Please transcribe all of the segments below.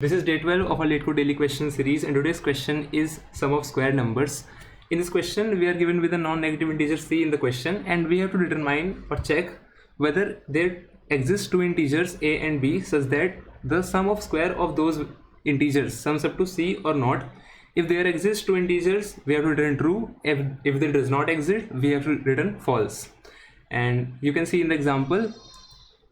This is day 12 of our Leetcode daily question series, and today's question is sum of square numbers. In this question, we are given with a non-negative integer c in the question, and we have to determine or check whether there exist two integers a and b such that the sum of square of those integers sums up to c or not. If there exist two integers, we have to return true. If there does not exist, we have to return false. And you can see in the example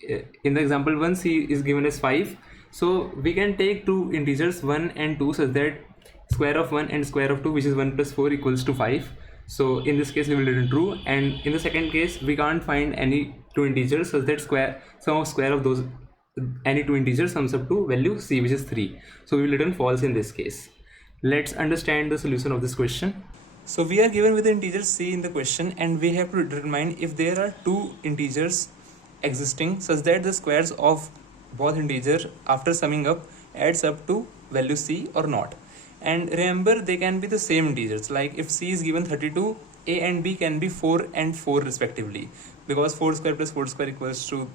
1, c is given as 5. So we can take two integers 1 and 2 such that square of 1 and square of 2, which is 1 plus 4, equals to 5. So in this case we will return true, and in the second case we can't find any two integers such that sum of square of those any two integers sums up to value c, which is 3. So we will return false in this case. Let's understand the solution of this question. So we are given with the integer c in the question, and we have to determine if there are two integers existing such that the squares of both integers after summing up adds up to value c or not. And remember, they can be the same integers. Like if c is given 32, a and b can be 4 and 4 respectively, because 4 square plus 4 square equals to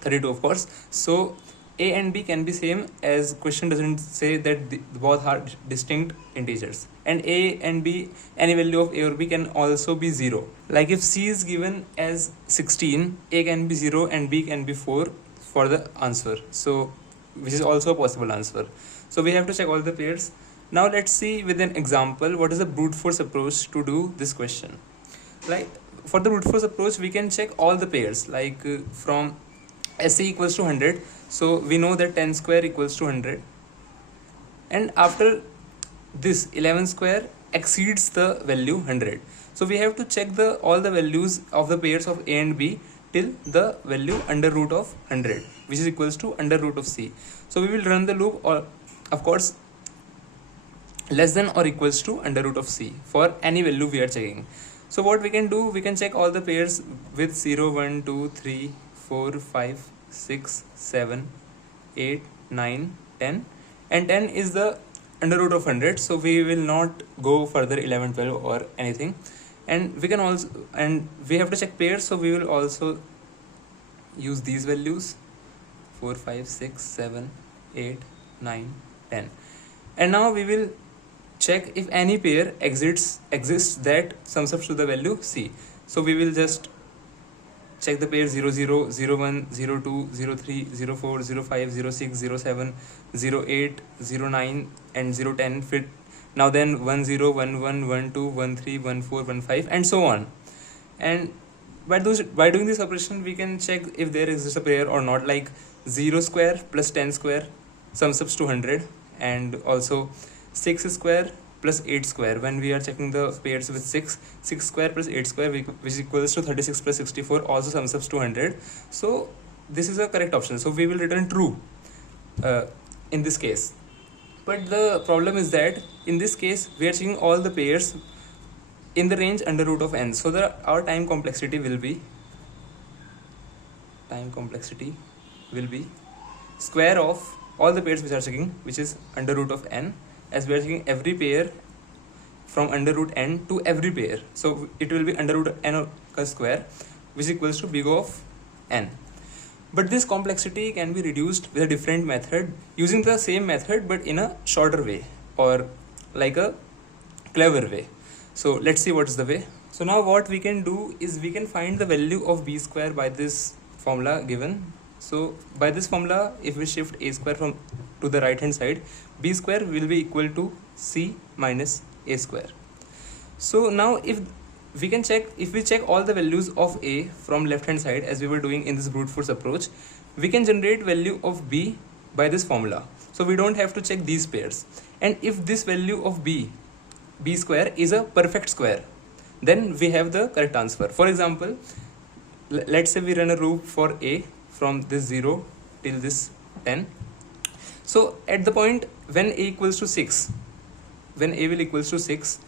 32, of course. So a and b can be same, as question doesn't say that both are distinct integers. And a and b, any value of a or b can also be 0. Like if c is given as 16, a can be 0 and b can be 4 for the answer, so which is also a possible answer. So we have to check all the pairs. Now let's see with an example what is the brute force approach to do this question. Like for the brute force approach, we can check all the pairs, like from sc equals to 100, so we know that 10 square equals to 100, and after this 11 square exceeds the value 100. So we have to check all the values of the pairs of a and b till the value under root of 100, which is equals to under root of c. So we will run the loop, or of course less than or equals to under root of c for any value we are checking. So what we can do, we can check all the pairs with 0, 1, 2, 3, 4, 5, 6, 7, 8, 9, 10, and 10 is the under root of 100, so we will not go further 11, 12 or anything. And we can also, and we have to check pairs, so we will also use these values 4, 5, 6, 7, 8, 9, 10. And now we will check if any pair exists that sums up to the value c. So we will just check the pair 0, 0, 0, 1, 0, 2, 0, 3, 0, 4, 0, 5, 0, 6, 0, 7, 0, 8, 0, 9 and 0, 10 fit. Now then 1, 0, 1, 1, 1, 2, 1, 3, 1, 4, 1, 5 and so on. And by doing this operation, we can check if there exists a pair or not. Like 0 square plus 10 square sums up to 100, and also 6 square plus 8 square, when we are checking the pairs with 6 square plus 8 square, which equals to 36 plus 64, also sums up to 100. So this is a correct option, so we will return true in this case. But the problem is that in this case we are checking all the pairs in the range under root of n, so our time complexity will be square of all the pairs which are checking, which is under root of n, as we are checking every pair from under root n to every pair, so it will be under root n square, which equals to big O of n. But this complexity can be reduced with a different method, using the same method but in a shorter way, or like a clever way. So let's see what is the way. So now what we can do is we can find the value of b square by this formula given. So by this formula, if we shift a square from to the right hand side, b square will be equal to c minus a square. So now if we check all the values of a from left hand side, as we were doing in this brute force approach, we can generate value of b by this formula, so we don't have to check these pairs. And if this value of b square is a perfect square, then we have the correct answer. For example, let's say we run a loop for a from this 0 till this 10. So at the point when a equals to 6, when a will equals to 6,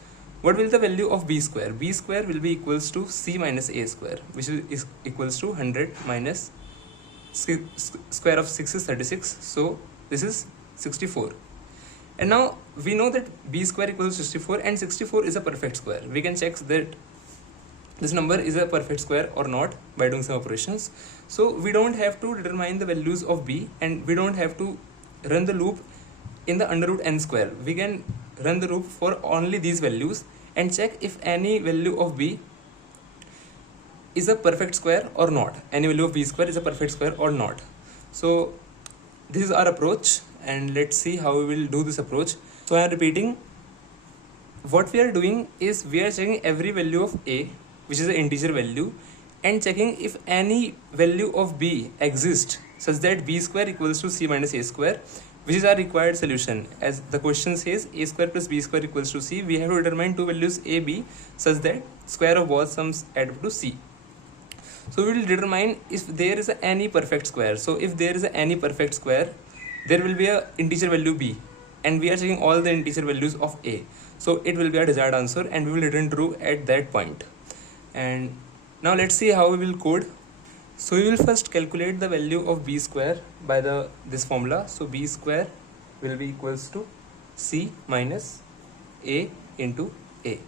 what will the value of b square? B square will be equals to c minus a square, which is equals to 100 minus square of 6 is 36, so this is 64. And now we know that b square equals 64, and 64 is a perfect square. We can check that this number is a perfect square or not by doing some operations. So we don't have to determine the values of b, and we don't have to run the loop in the under root n square, we can run the loop for only these values and check if any value of b is a perfect square or not. Any value of b square is a perfect square or not. So this is our approach, and let's see how we will do this approach. So I am repeating, what we are doing is we are checking every value of a, which is an integer value, and checking if any value of b exists such that b square equals to c minus a square, which is our required solution. As the question says a square plus b square equals to c, we have to determine two values a, b such that square of both sums add up to c. So we will determine if there is any perfect square. So if there is any perfect square, there will be a integer value b, and we are checking all the integer values of a. So it will be our desired answer, and we will return true at that point. And now let's see how we will code. So we will first calculate the value of b square by this formula. So b square will be equals to c minus a into a.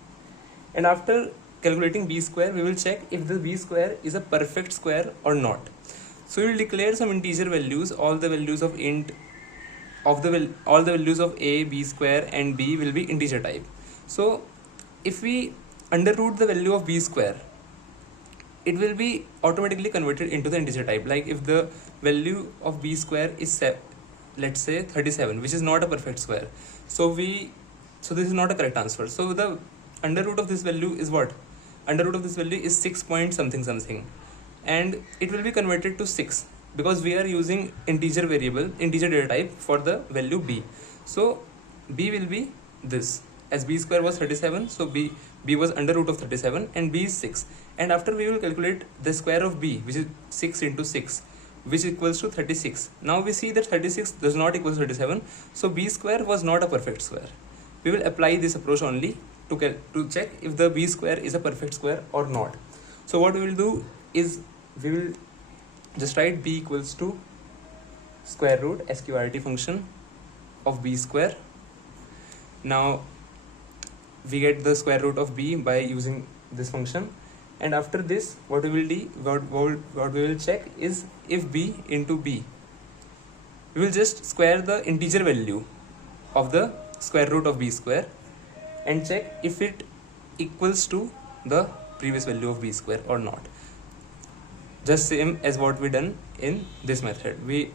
And after calculating b square, we will check if the b square is a perfect square or not. So we will declare some integer values. All the values of all the values of a, b square and b will be integer type. So if we under root the value of b square, it will be automatically converted into the integer type. Like if the value of b square is let's say 37, which is not a perfect square, so this is not a correct answer. So the under root of this value is what? Under root of this value is 6 point something something, and it will be converted to 6 because we are using integer data type for the value b. So b will be this, as b square was 37, so b was under root of 37 and b is 6. And after we will calculate the square of b, which is 6 into 6, which equals to 36. Now we see that 36 does not equal 37, so b square was not a perfect square. We will apply this approach only to check if the b square is a perfect square or not. So what we will do is we will just write b equals to square root sqrt function of b square. Now we get the square root of b by using this function, and after this what we will check is if b into b, we will just square the integer value of the square root of b square and check if it equals to the previous value of b square or not. Just same as what we done in this method. We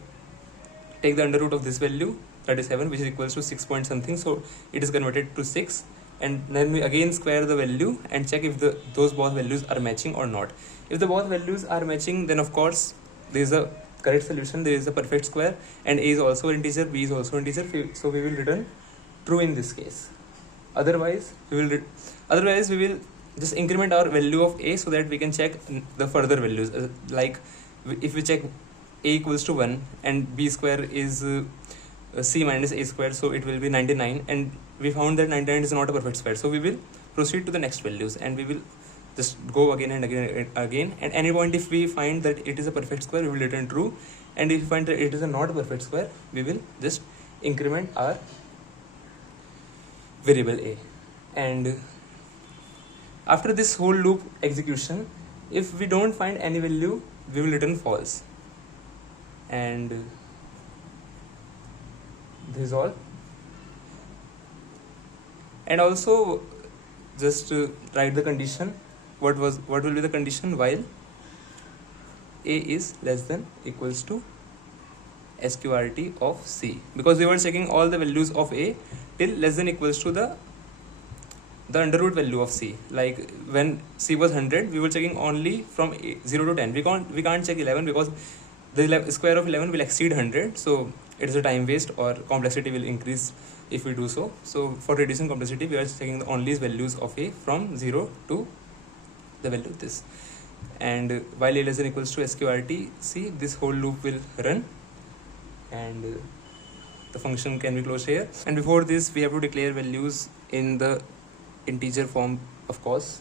take the under root of this value 37, which is equals to 6 point something, so it is converted to 6, and then we again square the value and check if those both values are matching or not. If the both values are matching, then of course there is a correct solution, there is a perfect square, and a is also integer, b is also integer, so we will return true in this case. Otherwise we will just increment our value of a so that we can check the further values. Like if we check a equals to 1 and b square is c minus a square, so it will be 99, and we found that 99 is not a perfect square, so we will proceed to the next values and we will just go again and again. At any point if we find that it is a perfect square, we will return true, and if we find that it is not a perfect square, we will just increment our variable a. And after this whole loop execution, if we don't find any value, we will return false. And this is all. And also just write the condition. What will be the condition? While a is less than equals to sqrt of c, because we were checking all the values of a till less than equals to the under root value of c. Like when c was 100, we were checking only from 0 to 10. We can't check 11 because the square of 11 will exceed 100, so it is a time waste, or complexity will increase if we do so. So for reducing complexity, we are checking only values of a from 0 to the value of this. And while a less than equals to sqrt c, this whole loop will run, and the function can be closed here. And before this, we have to declare values in the integer form, of course.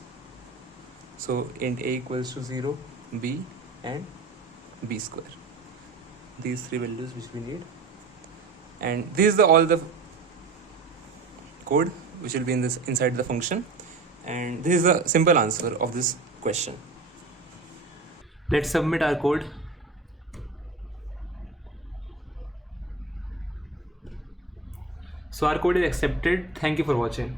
So int a equals to 0, b and b square. These three values which we need, and this is all the code which will be inside the function, and this is the simple answer of this question. Let's submit our code. So our code is accepted. Thank you for watching.